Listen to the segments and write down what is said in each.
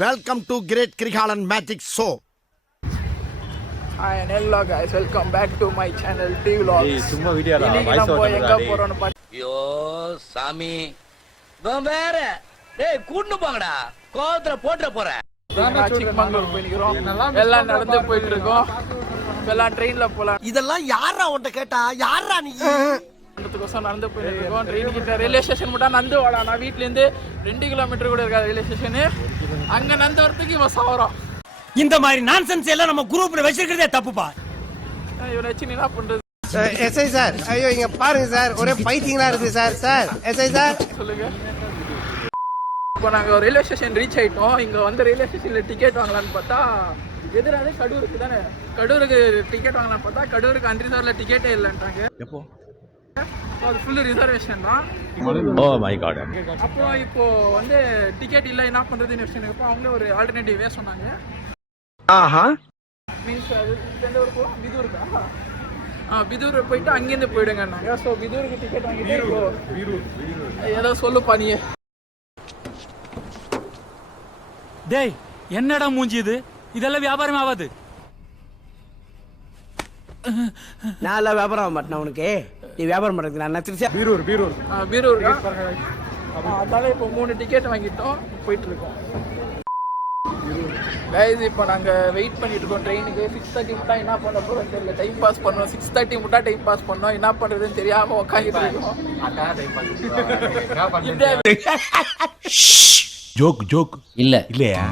Welcome to Great Krigalan Magic Show. Hi and hello guys, welcome back to my channel T Vlogs. சும்மா video இன்னைக்கு நம்ம எங்க போறோம்னு ஐயோ சாமி நான் வேற டேய் கூட்டு போங்கடா கோவத்துல போட்ற போறேன். சிக்மங்களூர் போயிக்கிறோம். எல்லாம் நடந்து போயிட்டு இருக்கோம். எல்லாம் ட்ரெயின்ல போலாம். இதெல்லாம் யாரா உன்கிட்ட கேட்டா யாரா நீ நடந்துக்கோசம் நடந்து போயிட்டு இருக்கோம். ட்ரெயின் கிட்ட ரயில்வே ஸ்டேஷன் மட்டும் நந்து வாடா. நான் வீட்ல இருந்து 2 கிலோமீட்டர் கூட இருக்காது ரயில்வே ஸ்டேஷன். அங்க நந்து வரதுக்கு இவன் சாவரம். இந்த மாதிரி நான்சென்ஸ் எல்லாம் நம்ம குரூப்ல வச்சிருக்கிறதே தப்புப்பா. இவனை வச்சு நீ என்ன பண்றது? எஸ்ஐ சார், ஐயோ இங்க பாருங்க சார், ஒரே பைத்தியங்களா இருக்கு சார். சார் எஸ்ஐ சார் சொல்லுங்க. இப்போ நாங்க ரயில்வே ஸ்டேஷன் ரீச் ஆயிட்டோம். இங்க வந்து ரயில்வே ஸ்டேஷன்ல டிக்கெட் வாங்கலாம்னு பார்த்தா எதிராக கடூருக்கு தானே, கடூருக்கு டிக்கெட் வாங்கலாம்னு பார்த்தா கடூருக்கு அன்ரிசர்வ்ல டிக்கெட்டே இல்லைன்றாங்க. எப்போ அது ஃபுல்லு ரிசர்வேஷன் தான். Oh my God. அப்புறம் இப்போ வந்து டிக்கெட் இல்லை என்ன பண்றதுன்னு யோசிச்சுனப்போ அவங்களே ஒரு ஆல்டர்னேட்டிவ் வே சொன்னாங்க. ஆஹா மீன்ஸ் அது எந்த ஊர் போகலாம்? பிதூருக்கா? பிதூர் போயிட்டு அங்கேருந்து போயிடுங்கன்னாங்க. ஸோ பிதூருக்கு டிக்கெட் வாங்கிட்டு இப்போ ஏதோ சொல்லுப்பா நீ. டேய் என்னடா மூஞ்சி இது? இதெல்லாம் வியாபாரம் ஆகாது. நான் வியாபாரம் ஆக மாட்டேன் உனக்கு. நீ வியாபாரம் பண்றதுக்கு நான் திருச்சியா பீரூர் அதனால இப்போ 3 டிக்கெட் வாங்கிட்டோம், போயிட்டு இருக்கோம். கைஸ் இப்போ நாங்கள் வெயிட் பண்ணிட்டு இருக்கோம் ட்ரெயினுக்கு. 6:30 முட்டா என்ன பண்ண போகிறோம் தெரியல. டைம் பாஸ் பண்ணோம். 6:30 முட்டா டைம் பாஸ் பண்ணோம். என்ன பண்ணுறதுன்னு தெரியாமல் உட்காந்துட்டு இருக்கோம். ஜோக் இல்ல இல்லையா?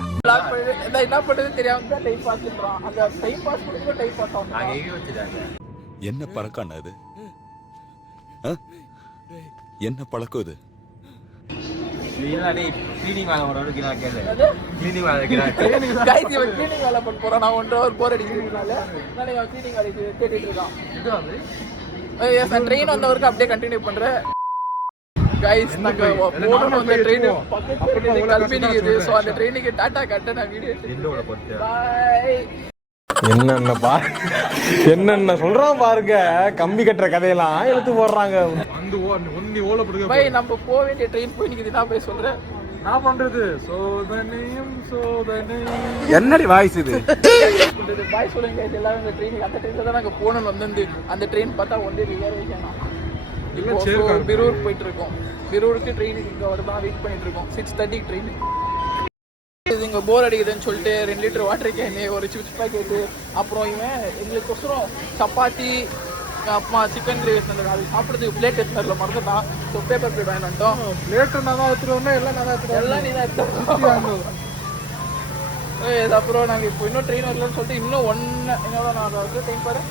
என்ன பண்ணுறது தெரியாமல் தான் டைம் பாஸ் பண்ணுறோம். அந்த டைம் பாஸ் பண்ணுறது டைம் பாஸ் ஆகும். என்ன பழக்கம் அது? என்ன பழக்கம் இது? கிளீனிங் வேலை பண்ண போறோம். நான் 1 hour போர் அடிக்கிறதுனால கிளீனிங் வேலைக்கு கேட்டுட்டு இருக்கான். ட்ரெயின் வந்தவருக்கு அப்படியே கண்டினியூ பண்றேன். கைஸ் நாங்க போனோம் அந்த ட்ரெயின் பக்கத்துல கல்பினிக்குது. ஸோ அந்த ட்ரெயினுக்கு டாட்டா கட்ட நான் வீடியோ பாய். என்னென்ன சொல்றான் பாருங்க. கம்பி கட்டுற கதையெல்லாம் எடுத்து போடுறாங்க. பாய் நம்ம போக வேண்டிய ட்ரெயின் போய் நிக்குது. நான் போய் சொல்றேன் நான் பண்றது சோதனையும் சோதனையும். என்னடி வாய்ஸ் இது? பாய் சொல்லுங்க. எல்லாரும் இந்த ட்ரெயினுக்கு அந்த ட்ரெயின்ல தான் நாங்க போகணும். வந்து அந்த ட்ரெயின் பார்த்தா ஒன் டே ரிசர்வேஷன். இப்போ பீரூர் போயிட்டு இருக்கோம். பீரூருக்கு ட்ரெயினுக்கு இங்க வருதான் வெயிட் பண்ணிட்டு இருக்கோம். 6:30 ட்ரெயின். இங்கே போர் அடிக்குதுன்னு சொல்லிட்டு 2 லிட்டர் வாட்டர் கேனு, ஒரு சிப்ஸ் பாக்கெட்டு, அப்புறம் இவன் எங்களுக்கு ஒசரம் சப்பாத்தி அப்புறமா சிக்கன் கிரேவி எடுத்துருந்தோம். அது சாப்பிட்றதுக்கு பிளேட் எடுத்துல மறந்துட்டான். ஸோ பேப்பர் பிளேட் வாங்கி வந்துட்டோம். பிளேட்டு நான் தான் எடுத்துருவோம். எல்லாம் நான் தான் எல்லாம் நீ தான் எடுத்துருவோம். அப்புறம் நாங்கள் இப்போ இன்னும் ட்ரெயின் வரலன்னு சொல்லிட்டு இன்னும் என்னோட நான் வந்து டைம் பாரு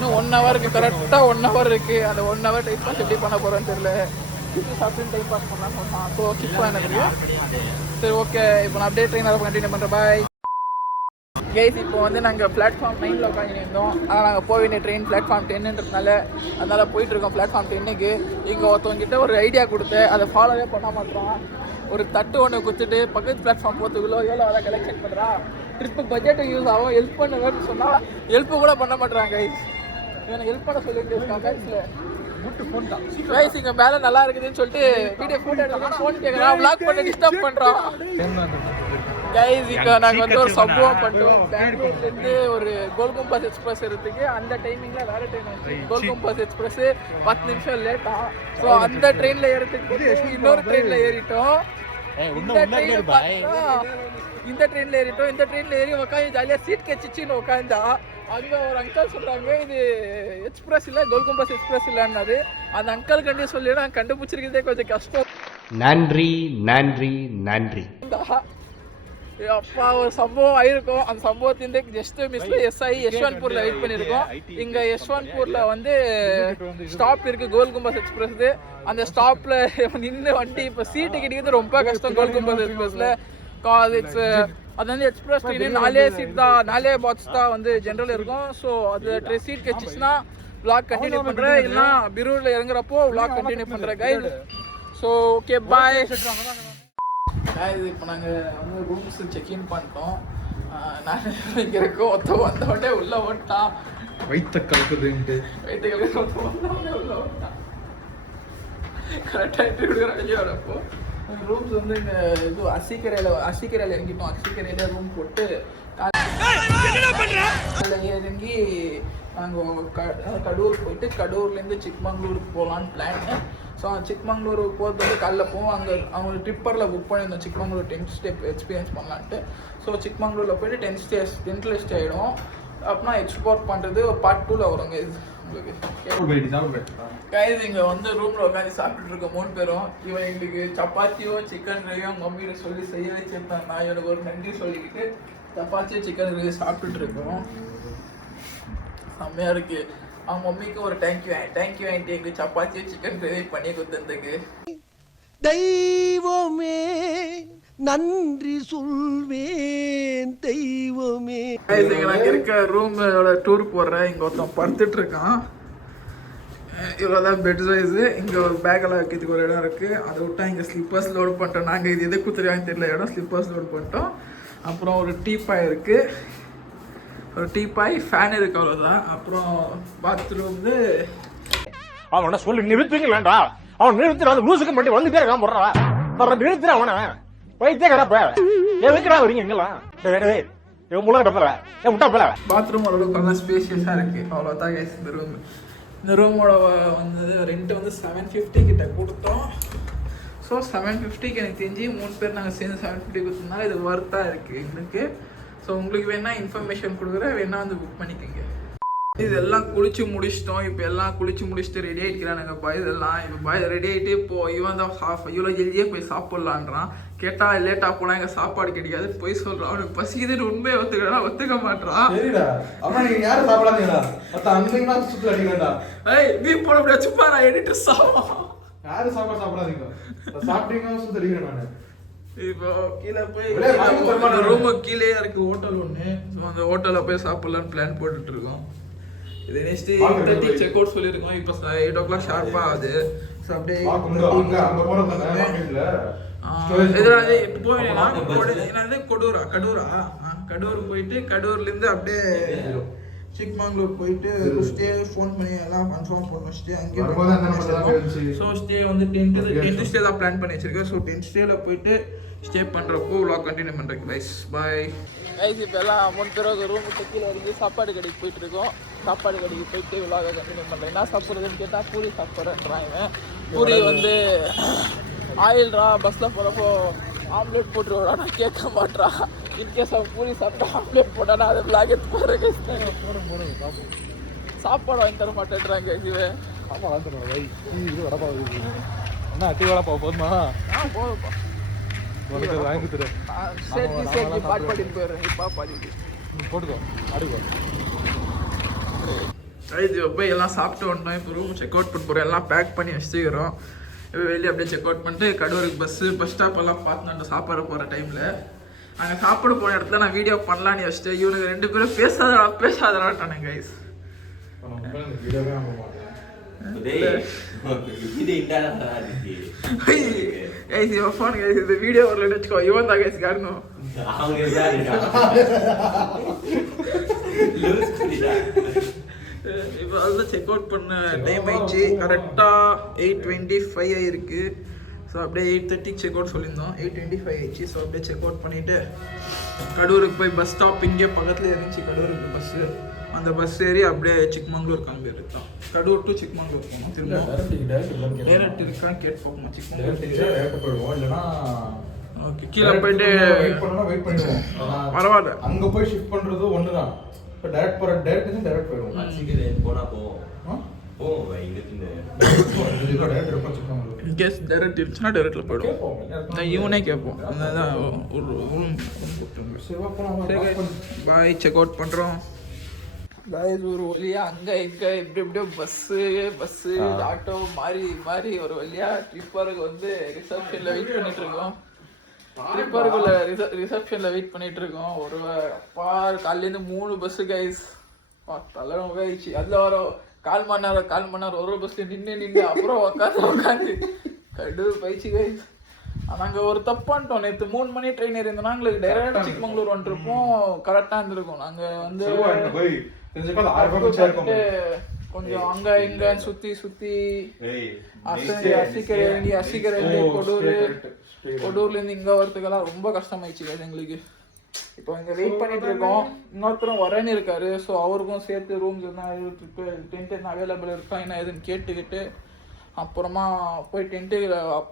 இன்னும் 1 hour இருக்குது. கரெக்டாக 1 hour இருக்குது. அந்த 1 hour டைம் பாஸ் எப்படி பண்ண போகிறோன்னு தெரியல. சாப்பிட்டு டைம் பாஸ் பண்ணலாம் சொன்னான். ஸோ கிப் எனக்கு சரி ஓகே. இப்போ நான் அப்படியே ட்ரெயின் வர கண்டினியூ பண்ணுறேன். Bye guys. இப்போ வந்து நாங்கள் பிளாட்ஃபார்ம் 9ல் உட்காந்துருந்தோம். ஆனால் நாங்கள் போக வேண்டிய ட்ரெயின் பிளாட்ஃபார்ம் 10ன்றதுனால அதனால் போயிட்டுருக்கோம் பிளாட்ஃபார்ம் 10க்கு. இங்கே ஒருத்தவங்கிட்ட ஒரு ஐடியா கொடுத்து அதை ஃபாலோவே பண்ண மாட்டோம். ஒரு தட்டு ஒன்று கொடுத்துட்டு பக்கத்து பிளாட்ஃபார்ம் போகிறதுக்குள்ளோ எவ்வளோ அதை கலெக்ஷன் பண்ணுறா. ட்ரிப்பு பட்ஜெட்டு யூஸ் ஆகும். ஹெல்ப் பண்ணுவேன்னு சொன்னால் ஹெல்ப்பு கூட பண்ண மாட்டேறாங்க கைஸ். எனக்கு ஹெல்ப் பண்ண சொல்லிட்டு கைஸில் கைஸ் இங்கே மேலே நல்லா இருக்குதுன்னு சொல்லிட்டு வீடியோ ஃபோட்டோ எடுத்து ஃபோன் கேட்குறான். பிளாக் பண்ணி டிஸ்டர்ப் பண்ணுறான் கைஸ். இப்போ நாங்கள் வந்து ஒரு சம்பவம் பண்ணுறோம். பெங்களூர்லேருந்து ஒரு கோல்கும்பாஸ் எக்ஸ்பிரஸ் எடுத்துக்கு அந்த டைமிங்கில் வேறு ட்ரெயின் வந்து கோல்கும்பாஸ் எக்ஸ்பிரஸ் 10 நிமிஷம் லேட்டாக. ஸோ அந்த ட்ரெயினில் ஏறதுக்கு இன்னொரு ட்ரெயினில் ஏறிட்டோம். இந்த ட்ரெயினில் ஏறிட்டோம். இந்த ட்ரெயினில் ஏறி உட்காந்து ஜாலியாக சீட் கச்சிச்சின்னு உட்காந்தா அங்கே ஒரு அங்கிள் சொல்கிறாங்க இது எக்ஸ்பிரஸ் இல்லை, கோல்கும்பாஸ் எக்ஸ்பிரஸ் இல்லைன்னாரு. அந்த அங்கிள் கண்டி சொல்லி நான் கண்டுபிடிச்சிருக்கிறதே கொஞ்சம் கஷ்டம். நன்றி நன்றி நன்றி. அப்பா ஒரு சம்பவம் ஆயிருக்கும். அந்த சம்பவத்தின் ஜஸ்ட் மிஸ்ல எஸ்ஐ யஷ்வந்த்பூர்ல வெயிட் பண்ணியிருக்கோம். இங்க யஷ்வந்த்பூர்ல வந்து ஸ்டாப் இருக்கு கோல்கும்பாஸ் எக்ஸ்பிரஸ். அந்த ஸ்டாப்ல நின்று வண்டி இப்போ சீட்டு கிடைக்கிறது ரொம்ப கஷ்டம் கோல்கும்பாஸ் எக்ஸ்பிரஸ்ல. அது வந்து எக்ஸ்பிரஸ் ட்ரெயின் 4 சீட் தான், 4 பாக்ஸ் தான் வந்து ஜென்ரல் இருக்கும். ஸோ அது சீட் கட்சிச்சுன்னா vlog கண்டினியூ பண்ணுறேன். இல்லைன்னா பீரூர்ல இறங்குறப்போ vlog கண்டினியூ பண்ணுறேன் கைட். So okay bye. இப்போ நாங்கள் வந்து ரூம்ஸ் செக்இன் பண்ணிட்டோம். நான் இங்கே இருக்கோம். வந்த உடனே உள்ளே ஓட்டான். வைத்த கலக்குதுன்ட்டு உள்ள ஓட்டான். கரெக்டாக என்ட்ரி கொடுக்குற அடிச்சு வரப்போ ரூம்ஸ் வந்து இந்த இது அசிக்கரையில் இறங்கிட்டோம். அசிக்கரையில் ரூம் போட்டு காலையில் இறங்கி நாங்கள் கடூர் போயிட்டு கடூர்லேருந்து சிக்மங்களூருக்கு போகலான்னு பிளான்னு. ஸோ சிக்மங்களூருக்கு போகிறது வந்து காலைல போவோம். அங்கே அவங்க ட்ரிப்பரில் புக் பண்ணியிருந்தோம் சிக்மங்களூர் 10 ஸ்டே எக்ஸ்பீரியன்ஸ் பண்ணலான்ட்டு. ஸோ சிக்மங்களூரில் போயிட்டு 10 ஸ்டே ஆகிடும். அப்படின்னா எக்ஸ்ப்ளோர் பண்ணுறது பார்ட் 2ல் வருங்க. இது உங்களுக்கு கைது இங்கே வந்து ரூமில் உட்காந்து சாப்பிட்டுட்டு இருக்கோம் 3 பேரும். இவன் எங்களுக்கு சப்பாத்தியோ சிக்கன் ரையோ மம்மியில சொல்லி செய்ய வச்சிருந்தேன். நான் எனக்கு ஒரு நன்றி சொல்லிக்கிட்டு சப்பாத்தியோ சிக்கன் ரையோ சாப்பிட்டுட்டு இருக்கோம். செம்மையாக இருக்குது. அவங்க மம்மிக்கு ஒரு தேங்க்யூ வாங்கிட்டு எங்களுக்கு சப்பாத்தியோ சிக்கன் ரையோ பண்ணி கொடுத்ததுக்கு. தெய்வமே நன்றி சொல்வேன் தெய்வமே. நாங்கள் இருக்க ரூமோட டூர் போடுறேன். இங்கே ஒருத்தன் படுத்துட்டு இருக்கான். இவ்வளோதான் பெட் சைஸு. இங்கே ஒரு பேக்கெல்லாம் வைக்கிறதுக்கு ஒரு இடம் இருக்குது. அதை விட்டா இங்கே ஸ்லிப்பர்ஸ் லோட் பண்ணிட்டோம். நாங்கள் இது எது குத்துருவாங்க தெரியல இடம். ஸ்லிப்பர்ஸ் லோட் பண்ணிட்டோம். அப்புறம் ஒரு டீப்பாய் இருக்குது. ஒரு டீப்பாய் ஃபேன் இருக்குது, அவ்வளோதான். அப்புறம் பாத்ரூம் வந்து அவனை சொல்லி நிறுத்துங்களேன்டா. அவன் நிறுத்துற அந்த லூசுக்கு மட்டும் வந்துட்டே இருக்கான். போடுறா நிறுத்துற அவனை வைத்தே கிடப்ப எதுக்குடா வரீங்க எங்கெல்லாம் முழுக்க டப்பல முட்டா போல. பாத்ரூம் ஓரளவுக்கு நல்லா ஸ்பேஷியஸாக இருக்குது. அவ்வளோதான் கைஸ் இந்த ரூம். இந்த ரூமோட வந்து ரெண்ட்டு வந்து 750 கிட்ட கொடுத்தோம். ஸோ 750க்கு எனக்கு தெரிஞ்சு 3 பேர் நாங்கள் சேர்ந்து 750 கொடுத்தோம்னா இது ஒர்த்தாக இருக்குது எங்களுக்கு. ஸோ உங்களுக்கு வேணா இன்ஃபர்மேஷன் கொடுக்குறேன், வேணா வந்து புக் பண்ணிக்கோங்க. இதெல்லாம் குளிச்சு முடிச்சிட்டோம். இப்போ எல்லாம் குளிச்சு முடிச்சுட்டு ரெடி ஆகிக்கிறானுங்க பாய்ஸ் எல்லாம். இப்போ பாய் ரெடி ஆகிட்டு இப்போ இவன் தான் இவ்வளோ ஜெல்தியே போய் சாப்பிட்லான்றான். கேட்டால் லேட்டாக போனால் எங்கள் சாப்பாடு கிடைக்காது போய் சொல்கிறான். அவனுக்கு பசிக்குதுன்னு உண்மையை ஒத்துக்க மாட்டான். ஏய் நீ போட முடியாது சும்மா நான் எடிட்டர் யாரு சாப்பாடு சாப்பிடாதீங்க. சாப்பிட்டீங்கன்னா சுத்தரிக்கிறேன் நான். இப்போ கீழே போய் ரூமுக்கு கீழே இருக்கு ஹோட்டல் ஒன்று. ஸோ அந்த ஹோட்டலில் போய் சாப்பிட்லான்னு பிளான் போட்டுட்டு இருக்கோம். இது நெக்ஸ்ட் 8:30 செக் அவுட் சொல்லியிருக்கோம். இப்போ 8 o'clock ஷார்ப்பாக ஆகுது. ஸோ அப்படியே கடூர் போயிட்டு கடூர்லேருந்து அப்படியே சிக்மங்களூர் போயிட்டு ஸ்டே ஃபோன் பண்ணி எல்லாம் கன்ஃபார்ம் பண்ணணும். ஸ்டே அங்கேயே ஸோ ஸ்டே வந்து 10th ஸ்டே தான் பிளான் பண்ணி வச்சிருக்கேன். ஸோ 10th ஸ்டேல போயிட்டு ஸ்டே பண்ணுறப்போ விலாக் கண்டினியூ பண்ணுறேன் கைஸ். Bye guys. இப்போ எல்லாம் 3 பேரும் ரூமுக்கு கீழே இருந்து சாப்பாடு கடைக்கு போயிட்டு இருக்கோம். சாப்பாடு கடைக்கு போயிட்டு விலாக கண்டினியூ பண்ணுறேன். என்ன சாப்பிட்றதுன்னு கேட்டால் பூரி சாப்பிட்றேன்றான் இவன். பூரி வந்து ஆயில்ரா பஸ்ஸில் போகிறப்போ ஆம்லேட் போட்டுருவா. நான் கேட்க மாட்டான். இன்கேஸ் அவன் பூரி சாப்பிட்டா ஆம்லேட் போட்டானா அதை விலாக் எடுத்து போடுறேன். சாப்பாடு வாங்கி தர மாட்டேன்றாங்க இவன். போதுமா போதும்ப்பா வாங்கி தரேன். சேர்த்து பாட்டு பாடிட்டு போயிடுறேன். இப்போ பாடிட்டு போட்டுக்கோ அடுக்கோ. போய் எல்லாம் சாப்பிட்டு வந்தோம். இப்போ ரூம் செக் அவுட் பண்ண போகிறோம். எல்லாம் பேக் பண்ணி வச்சுக்கிறோம். இப்போ வெளியே அப்படியே செக் அவுட் பண்ணிட்டு கடூருக்கு பஸ் ஸ்டாப் எல்லாம் பார்த்துட்டு சாப்பிட போகிற டைமில் அங்கே சாப்பிட போன இடத்துல நான் வீடியோ பண்ணலான்னு வச்சுட்டு இவனுக்கு 2 பேரும் பேசாதடாட்டானுங்க கைஸ். இந்த வீடியோ வரலன்னு வச்சுக்கோ. இவன் தான் கைஸ் காரணம். இப்போ அதுதான் செக் அவுட் பண்ண டைம் ஆயிடுச்சு. கரெக்டாக 8:25 ஆகிருக்கு. ஸோ அப்படியே 8:30 செக் அவுட் சொல்லியிருந்தோம். 8:25 ஆயிடுச்சு. ஸோ அப்படியே செக் அவுட் பண்ணிவிட்டு கடூருக்கு போய் பஸ் ஸ்டாப் இங்கே பக்கத்தில் இருந்துச்சு கடூருக்கு பஸ்ஸு. அந்த பஸ் ஏறி அப்படியே சிக்மங்களூர் கிளம்பிருக்கோம். கடூர் டு சிக்மங்களூர் போகணும். திரும்ப டேரக்ட் இருக்கான்னு கேட்டு போகணும். சிக்மங்களூர் போயிடுவோம். இல்லைன்னா ஓகே கீழே போயிட்டு வெயிட் பண்ணுவோம். பரவாயில்ல. அங்கே போய் ஷிஃப்ட் பண்ணுறது ஒன்று தான். இப்போ டேரக்ட் போயிடுவோம். போனா போவோம். இன்கேஸ் டேரக்ட் இருந்துச்சுன்னா டேரக்டில் போயிடுவோம். இவனே கேட்போம். அதுதான் ஒரு பாய் செக் அவுட் பண்ணுறோம். காய்ஸ் ஒரு வழியாக அங்கே இங்கே இப்படியோ பஸ்ஸு ஆட்டோ மாறி ஒரு வழியாக ட்ரிப்பருக்கு வந்து ரிசப்ஷனில் வெயிட் பண்ணிட்டு இருக்கோம். ட்ரிப்பருக்குள்ள ரிசப்ஷனில் வெயிட் பண்ணிட்டு இருக்கோம். ஒரு காலையிலேருந்து 3 பஸ்ஸு கைஸ். தலைவங்க ஆயிடுச்சு. அதில் வர 1/4 மணி நேரம் ஒரு பஸ்ஸில் நின்று அப்புறம் உட்காந்து கடு பயிற்சி கைஸ். நாங்கள் ஒரு தப்பான்ட்டோம். நேற்று 3 மணி ட்ரெயின் ஏறியிருந்தோம். எங்களுக்கு டைரக்டாக சிக்மங்களூர் வந்துருப்போம். கரெக்டாக இருந்திருக்கும். நாங்கள் வந்து கொஞ்சம் அங்க இங்க சுத்தி சுத்தி அசிக்கரை கொடூர்ல இருந்து இங்க வரதுக்கெல்லாம் ரொம்ப கஷ்டமாயிடுச்சு guys எங்களுக்கு. இப்போ இங்க வெயிட் பண்ணிட்டு இருக்கோம். இன்னொருத்தரும் வரேன்னு இருக்காரு. ஸோ அவருக்கும் சேர்த்து ரூம்ஸ் இருக்கு, டென்ட் என்ன அவைலபிள் இருக்கா என்ன ஏதுன்னு கேட்டுக்கிட்டு அப்புறமா போய் டென்ட்டு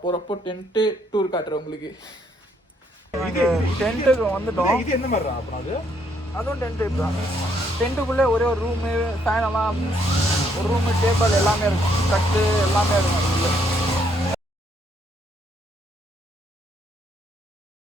போறப்போ டென்ட்டு டூர் காட்டுறேன் உங்களுக்கு. டென்ட்டுக்கு வந்துட்டோம். இது என்ன மாதிரி அப்புறம் அது அதுவும் டென்ட் தான். டென்ட்டுக்குள்ளே ஒரே ஒரு ரூமு, ஃபேன் எல்லாம், ஒரு ரூமு, டேபிள் எல்லாமே இருக்கும், கட்டு எல்லாமே இருக்கும் அதுக்குள்ளே.